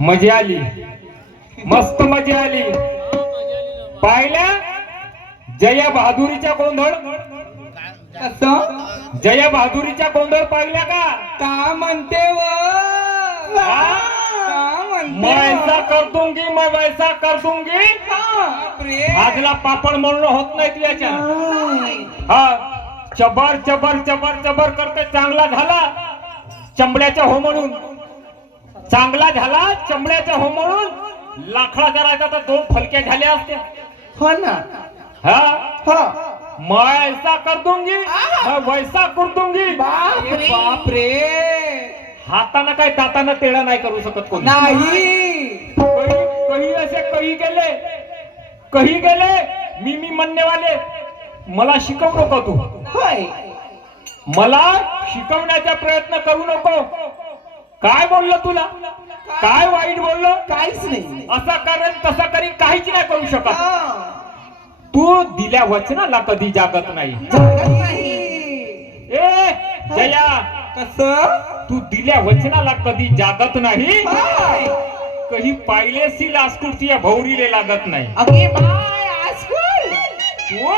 मजा आली, मस्त मजा आली. पाहिल्या जया बहादुरीच्या गोंधळ, कसं जया बहादुरीच्या गोंधळ पाहिल्या का? का म्हणते व का म्हणते मैं ऐसा कर दूंगी, मैं वैसा कर दूंगी. बापरे. आजला पापड म्हणून होत नाही तुझ्याच्या. हा चबर चबर चबर चबर करते. चांगला झाला चमड्याचा हो म्हणून, चांगला झाला चमड्याचा हो म्हणून लाखडा करायचा तर 2 फलक्या झाल्या असत्या. हो ना. हा हो. मैं ऐसा कर दूंगी, मैं वैसा कर दूंगी. बापरे बापरे. हातानं काय दातानं तेढा नाही करू शकत कोणी. नाही. कही असे कही गेले मी म्हणणे वाले. मला शिकवू नको तू, होय. मला शिकवण्याचा प्रयत्न करू नको. काय बोललो तुला, काय वाईट बोललो? काहीच नाही. असा करेन तसा करीन काहीच नाही करू शकत. हा. तू दिल्या वचनाला कधी जागत नाही. जागत नाही. ए जया, कसं तू दिल्या वचनाला कधी जागत नाही. होय. कही पाहिलेसी लास्कुरची या भौरीले लागत नाही. अगे बाय आजकल तू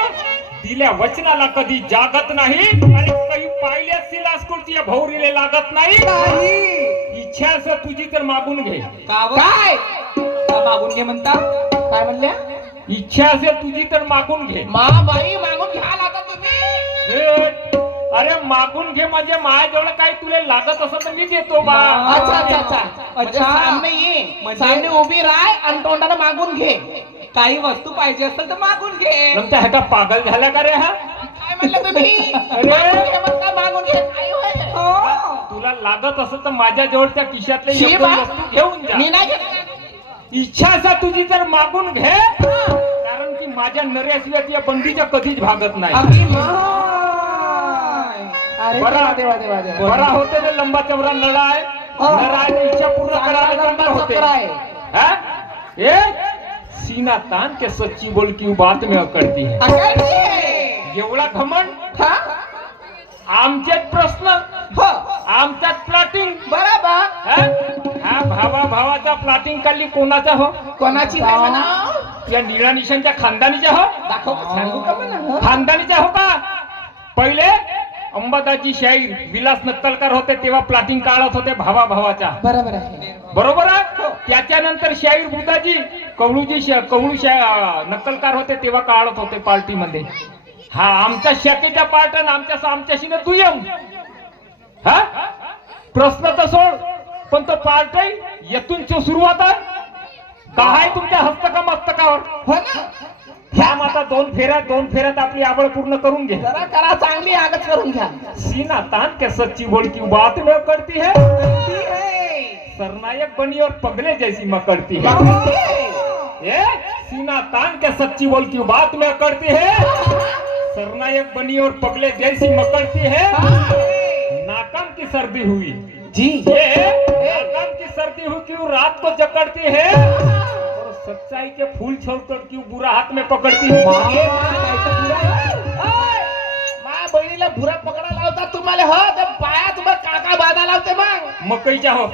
दिल्या वचनाला कधी जागत नाही आणि काही पाहिलेसी लास्कुरची या भौरीले लागत नाही. नाही. इच्छा असं तुझी तर मागून घे. काय का मागून घे म्हणता? काय म्हणल्या? इच्छा असेल तुझी तर मागून घे. मा बाई मागून घ्याल आता तुम्ही. हे, अरे मागून घे म्हणजे माझ्याजवळ काही तुला लागत असं तर मी देतो बा. अच्छा अच्छा अच्छा अच्छा. सामने ये, सामने उभी राह आणि तोंडाने मागून घे. काही वस्तू पाहिजे असेल तर मागून घे. नंतर ह्याचा पागल झाला का रे हा? काय म्हणलं तुम्ही? अरे. मागून घे म्हणता, मागून घे. काय होय? हो. तुला लागत असं तर माझ्या जवळच्या खिशातले शी एक बा. वस्तू घेऊन जा. मी नाही घेत. इच्छा असा तुझी तर मागून घे, कारण की माझ्या नर्याशिवाय या बंदीच्या कधीच भागत नाही. अगदी माय. अरे बरा. देवा देवा देवा. बरा होते ते लंबा चौरा नळा आहे. हो. नळा आहे ते इच्छा पूर्ण करायला लंबा जमलं होते. चक्र आहे. हा? ए सीना तान के सच्ची बोल की बात में करती है. अगदी. एवढा घमंड. हा? आमचेच प्रश्न, हो. आमच्यात प्लॉटिंग. बरोबर. हा भावा भावाचा प्लॉटिंग काढली कोणाचा हो? कोणाची काय म्हणा? या निळा निशांच्या खानदानीच्या हो? दाखव सांगू का म्हणा? खानदानीच्या हो का? पहिले अंबादाची शाहीर विलास नक्कलकर होते तेव्हा प्लॉटिंग काढत होते भावा भावाच्या. बरोबर आहे. बरोबर आहे. त्याच्यानंतर शाहीर बुधाजी कवळू नक्कलकार होते तेव्हा काढत होते पार्टीमध्ये. हा आमच्या शाखेच्या पार्ट आणि आमच्याशी ना दुय्यम. हा प्रश्न तर सोड, पण तो पार्ट येथून सुरुवात आहे का आहे तुमच्या हस्तका मस्तकावर. हो ना. ह्या माता 2 फेऱ्यात आपली आवड पूर्ण करून घे. जरा करा, चांगली आगच करून घ्या. सीना तान के सच्ची बोल की बात में करती है. ती आहे. सरनायक बनी और पगले जैसी मकड़ती है. ये सीना तान के सच्ची बोल की बात में करती है. सरनायक बनी और पगले जैसी मकड़ती है. नाकाम की सर्दी हुई जी. ये नाकाम की सर्दी हुई क्यों रात को जकड़ती है. और सच्चाई के फूल छोड़कर क्यों बुरा हाथ में पकड़ती है. मा बहिणीला भुरा पकडा लावतात तुम्हाला. हो तर पाया तुम्हाला काका बाधा लावते मग. मकईच्या हो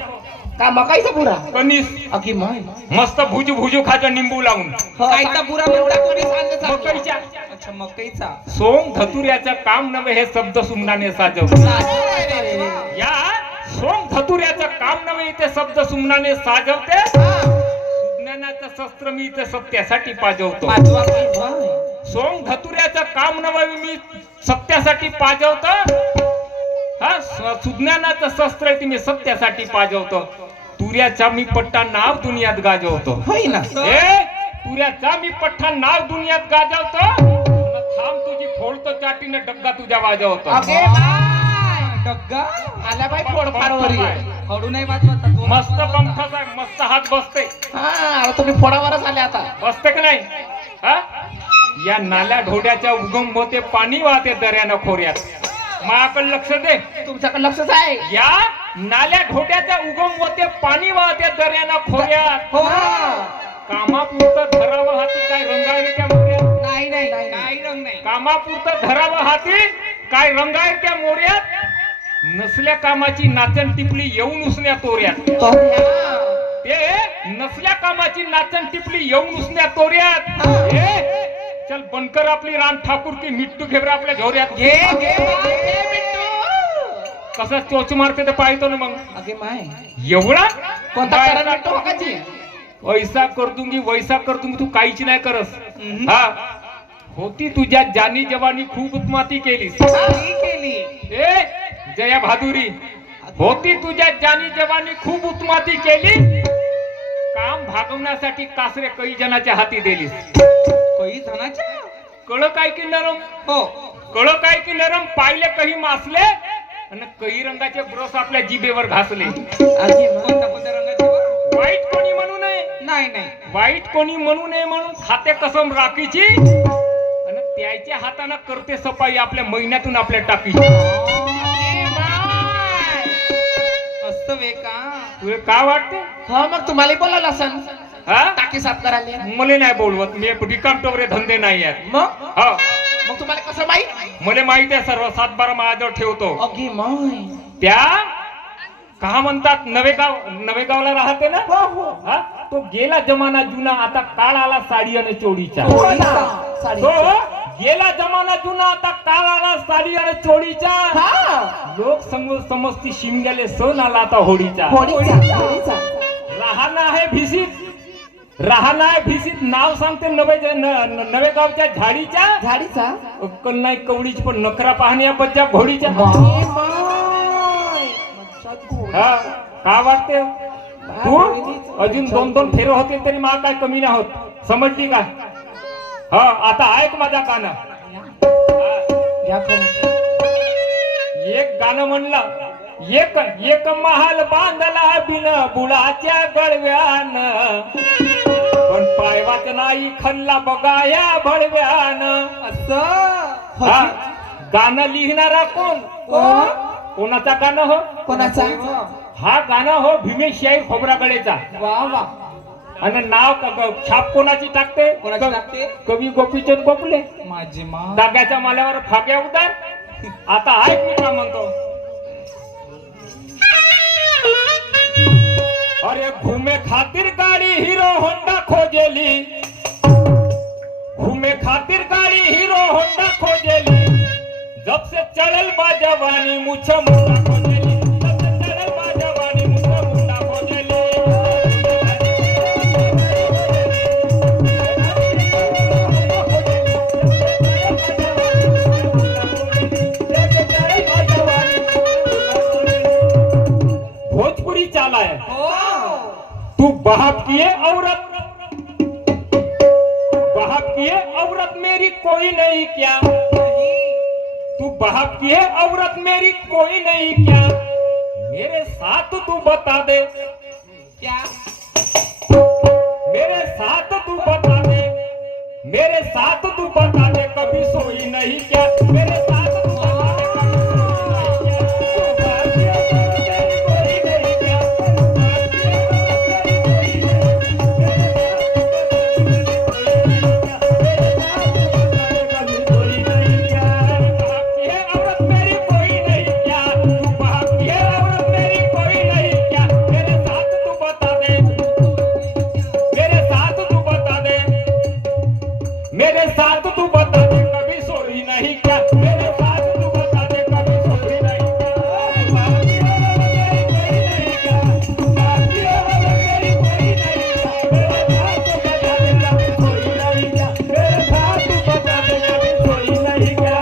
का मकाईचा बुरा? कणीस अगी माय. मस्त भुजू खायचं निंबू लावून. कायचा बुरा म्हणता तुम्ही सांगता? मकईच्या. अच्छा मकाईचा. सोंग धतुऱ्याचं काम नव्हे हे शब्द सुमनाने साजव. या सोंग धतुऱ्याचं काम नव्हे इथे शब्द सुमनाने साजवते. सुज्ञानाचं शस्त्र मी इथे सत्यासाठी पाजवतो. सोंग धतुऱ्याचं काम नव्हे मी सत्यासाठी पाजवतो. हा सुज्ञानाचं शस्त्र आहे ते मी सत्यासाठी पाजवतो. तुऱ्याचा मी पट्टा नाव दुनियात गाजवतो. होय ना. ए तुऱ्याचा मी पट्टा नाव दुनियात गाजवतो. थांब तुझी फोडतो चाटीने डग्गा तुझ्या वाजवतो. अगे बाय. डग्गा आला बाई फोडफाडवरी. फोडू नाही वाजवत. मस्त पंखाच आहे, मस्त हात बसते. हा तुम्ही फोडावरच आले आता. बसते का नाही? हा या नाल्या ढोड्याच्या उगम होते पाणी वाहते दर्यानं खोऱ्यात. माझ्याकडे लक्ष दे. तुमच्याकडे लक्षच आहे. या नाल्या ढोड्याच्या उगम होते पाणी वाहते दर्यानं खोऱ्यात. हो. कामापुरतं धरावं हाती काय रंगायला त्या मोऱ्यात. नाही नाही काही रंग नाही. कामापुरतं धरावं हाती काय रंगायला त्या मोऱ्यात. नसल्या कामाची नाचन टिपली येऊन उसण्या तोऱ्यात. ते नसल्या कामाची नाचण टिपली येऊन उसण्या तोऱ्यात चल बनकर आपली राम ठाकूर की मिट्टू घेबर आपल्या झोऱ्यात घे घे माय, घे मिट्टू. कसा चोच मारते ते पाहतो ना मग अगे माय एवढा कोणता करण मिट्टू हकाची ऐसा कर दूंगी वैसा कर दूंगी तू काहीच नाही करस हा होती तुझ्या जानी जवानी खूप उत्माती केलीस केली ए जया भादुरी होती तुझ्या जानी जवानी खूप उत्माती केली काम भागवण्यासाठी कासरे काही जणाच्या हाती दिलीस काही धनाच्या कळ काय की नरम हो कळ काय की नरम पाहिले काही मासले आणि काही रंगाचे ब्रश आपल्या जिभेवर घासले अगे कोणत्या कोणत्या रंगाची वा? वाईट कोणी म्हणू नये नाही नाही वाईट कोणी म्हणू नये म्हणून खाते कसम राखीची आणि त्याच्या हाताने करते सफाई आपल्या महिन्यातून आपल्या टाकीची असं वे का तुला काय वाटते हा मग तुम्हाला बोलावलं असं हा टाकी साफ करायला मला नाही बोलवत मी रिकाम टोरे धंदे नाही आहेत मग हा मग तुम्हाला कसं माहित मला माहित आहे सर्व 7-12 माझ्याजवळ ठेवतो अगे माय त्या का म्हणतात नवेगावला राहते ना हा तो गेला जमाना जुना आता काळ आला साडी आणि चोडीचा तो गेला जमाना जुना आता काळ आला साडी आणि चोडीचा लोक समजती शिमग्याले सण आला आता होळीचा राहणं आहे भिसीत नाव सांगते नवेगावच्या झाडीचा अक्कल नाही कवडीची पण नखरा पाहण्या बच्चा घोडीच्या हा का वाटते तू अजून 2-2 फेर होते तरी मला काय कमी नाही होत समजली का हा आता ऐक माझा गाणं एक गाणं म्हणलं एक महाल बांधला बिन बुडाच्या गडव्यान पण पायवाच नाही खल्ला बघाया भडव्यान असं हा गाणं लिहिणारा कोण कोणाचा गाणं हो कोणाचा हा गाणं हो भीमेश शाहीर खोबरागडेचा वा वा आणि नाव छाप कोणाची टाकते कोणाची टाकते कवी गोपीचंद गोखले माझी मा डाब्याच्या माल्यावर फाग्या उतार आता ऐक मी का म्हणतो अरे घूमे खातिर गाड़ी हीरो होंडा खोजेली घूमे खातिर गाड़ी हीरो होंडा खोजेली जब से चढ़ल बा जवानी मुछ मुंडा खोजेली जब से चढ़ल बा जवानी मुछ मुंडा खोजेली भोजपुरी चाला है तू बहाब किए औरत मेरी कोई नहीं क्या तू बहाब किए औरत मेरी कोई नहीं क्या मेरे साथ तू बता दे क्या मेरे साथ तू बता दे मेरे साथ तू बता दे कभी सोई नहीं क्या मेरे साथ तू बता दे मेरे साथ तू बता दे कभी सोई नहीं क्या मेरे साथ तू बता दे कभी सोई नहीं क्या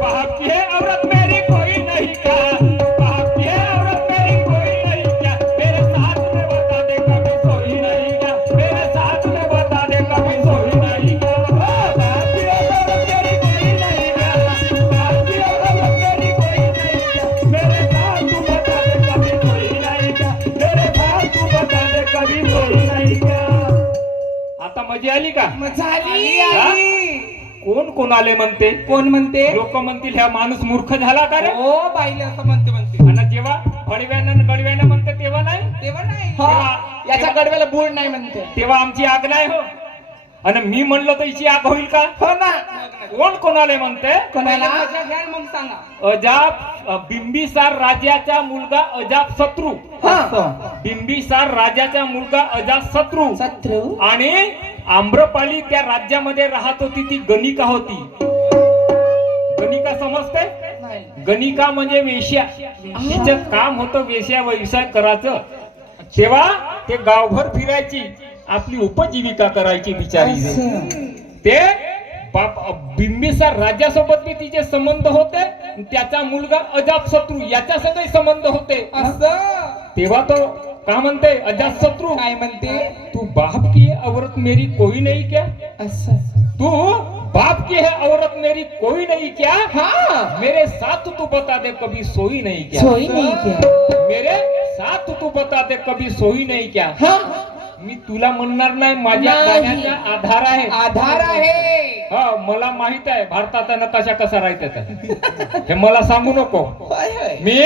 बाप की है औरत मेरी कोई नहीं क्या बाप की है औरत मेरी कोई नहीं क्या मेरे साथ में बता दे कभी सोई नहीं क्या मेरे साथ में बता दे कभी सोई नहीं क्या आता मजा आली का मजा आली कोण कोणाले म्हणते कोण म्हणते लोक म्हणतील ह्या माणूस मूर्ख झाला का रे हो बाईले असं म्हणते आणि जेव्हा हळव्यानं गडव्यानं म्हणते तेव्हा नाही तेव्हा नाही तेव्हा- याच्या गडव्याला बूड नाही म्हणते तेव्हा आमची आग नाही हो आणि मी म्हणलं तर हिची आग होईल का? हो ना. कोण कोणाला म्हणते? कोणाला मजा घ्याल मग सांगा. बिंबिसार राजाचा मुलगा अजातशत्रू. बिंबिसार राजाचा मुलगा अजातशत्रू. शत्रू. आणि आम्रपाली त्या राज्यामध्ये राहत होती, ती गणिका होती. गणिका समजते? गणिका म्हणजे वेश्या. तिचं काम होतं वेश्या व्यवसाय करायचं. तेव्हा ते गावभर फिरायची, आपली उपजीविका करायची बिचारी. ते बिंबिसार राजासोबत बी तिचे संबंध होते, त्याचा मुलगा अजातशत्रू याच्या सगळे संबंध होते. तेव्हा तो का म्हणते अजातशत्रू? काय म्हणते? तू बाप की है औरत मेरी कोई नहीं क्या? तू बाप की है औरत मेरी कोई नहीं क्या? हाँ. मेरे साथ तू बता दे कभी सोई नहीं क्या? सोई नहीं क्या? मेरे साथ तू बता दे कभी सोई नहीं क्या? हाँ. मी तुला म्हणणार नाही, माझ्या गाण्याचा आधार आहे. आधार आहे. हा, मला माहित आहे भारताचा नकाशा कसा राहते. हे मला सांगू नको. मी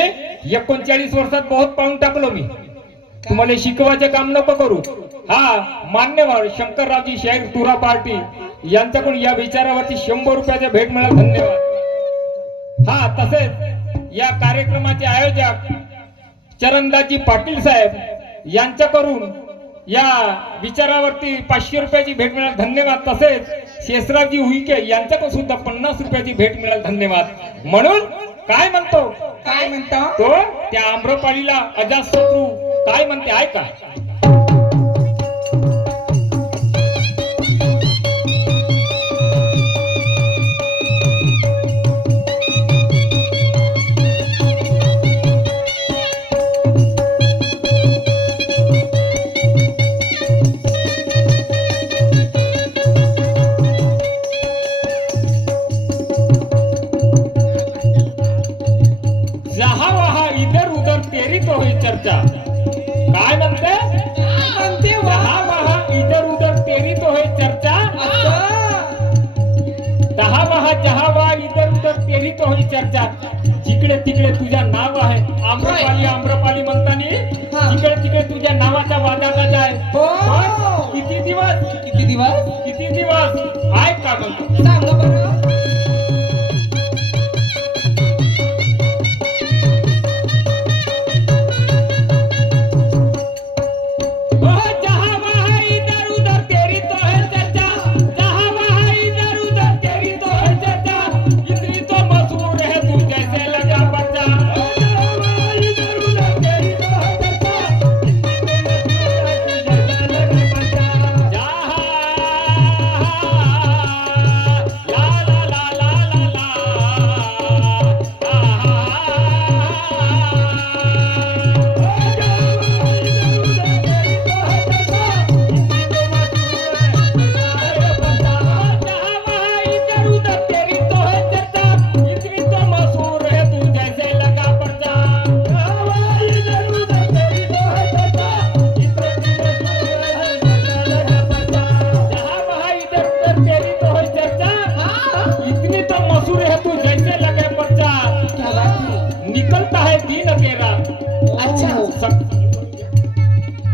39 वर्षात बहुत पाहून टाकलो. मी तुम्हाला शिकवायचे काम नको करू. हा, मान्यवर शंकररावजी शाहीर तुरा पार्टी यांच्याकडून या विचारावरती 100 रुपयाचे भेट मिळाल. धन्यवाद. हा, तसेच या कार्यक्रमाचे आयोजक चरणदासजी पाटील साहेब यांच्याकडून या विचारावरती 500 रुपयाची भेट मिळाल. धन्यवाद. तसेच शेषरावजी उईके यांच्याकडून सुद्धा 50 रुपयाची भेट मिळाल. धन्यवाद. म्हणून काय म्हणतो? काय म्हणतो? तो त्या आम्रपालीला अजातशत्रू काय म्हणते ऐका. जहा वहा इधर उधर तेरी तो हुई चर्चा. काय म्हणते? जहा वहा इधर उधर तेरी तो हुई चर्चा. दहा वहा जहा वहा इधर उधर तेरी तो हुई चर्चा. जिकडे तिकडे तुझ्या नाव आहे. आम्रपाली आम्रपाली म्हणताना जिकडे तिकडे तुझ्या नावाचा वाजा गाजा आहे. पण किती दिवस? किती दिवस? किती दिवस? ऐक का म्हणतो. सांगा बरं.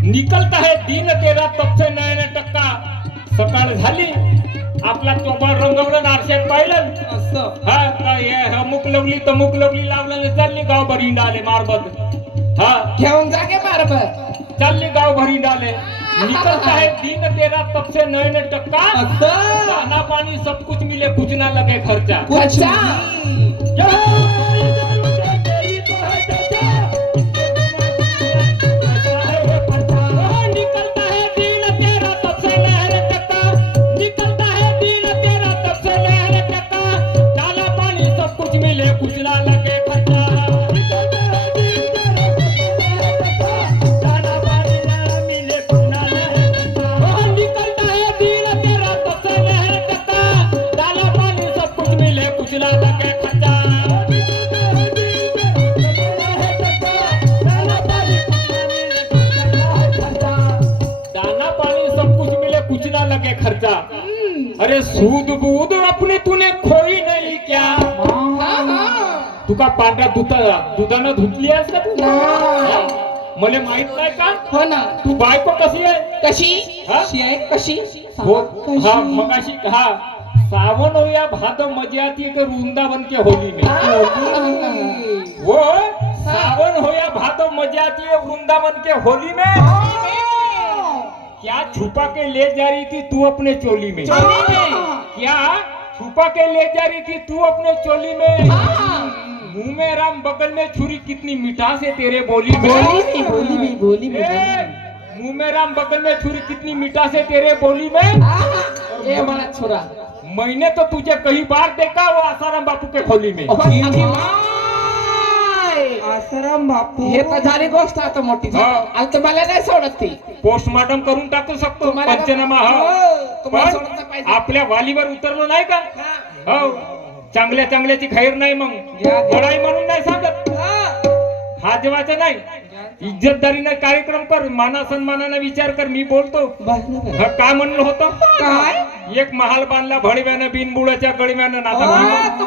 निकलता है दिन तेरा तब से नया टक्का. सकाळ झाली, आपला चोबाळ रंगवलं, आरशात पाहिलं. हा, काय अमुक लवली तमुक लवली लावलं, चालली गाव भरी डाले मारबत. हा, घेऊन जा के मारबत. चालली गाव भरी डाले. निकलता है दिन तेरा तब से नया टक्का. दाना पानी सब कुछ मिले, कुछ ना लगे खर्चा. खर्चा. अरे सूद बूद अपनी तूने खोई नहीं क्या? तुका पांढऱ्या दुधानं धुतली आहेस का तू? मला माहित नाही का हो ना तू बायको कशी आहे कशी हा? कशी आहे कशी हो कशी? हा मगाशी हा सावन हो या भादो मजे आती है कि वृंदावन के होली में वो सावन हो या भादो मजे आती है वृंदावन के होली में क्या छुपा के ले जा रही थी तू अपने चोली में क्या छुपा के ले जा रही थी तू अपने चोली में मुंह में राम बगल में छुरी कितनी मिठास है तेरे बोली में बोली ए, मुंह में राम बगल में छुरी कितनी मिठास है तेरे बोली में ए बड़ा छोरा मैंने तो तुझे कई बार देखा वो आसाराम बापू के खोली में आसाराम बापू हे तर झाली गोष्ट आता मोठी हा. आणि तुम्हाला नाही सोडत ती पोस्टमॉर्टम करून टाकू शकतो तुम्हाला पंचनामा हा तुम्हाला पण सोडत पाहिजे आपल्या वालीवर उतरलो नाही का हा. हो चांगल्या चांगल्याची खैर नाही मग लढाई म्हणून नाही सांगत हा जेवायचं नाही इज्जतदारीने कार्यक्रम कर माना सन्मानाने विचार कर मी बोलतो हा काय म्हणलं होतं काय एक महाल बांधला भडव्यानं बिनबुडाच्या गडव्यानं नाता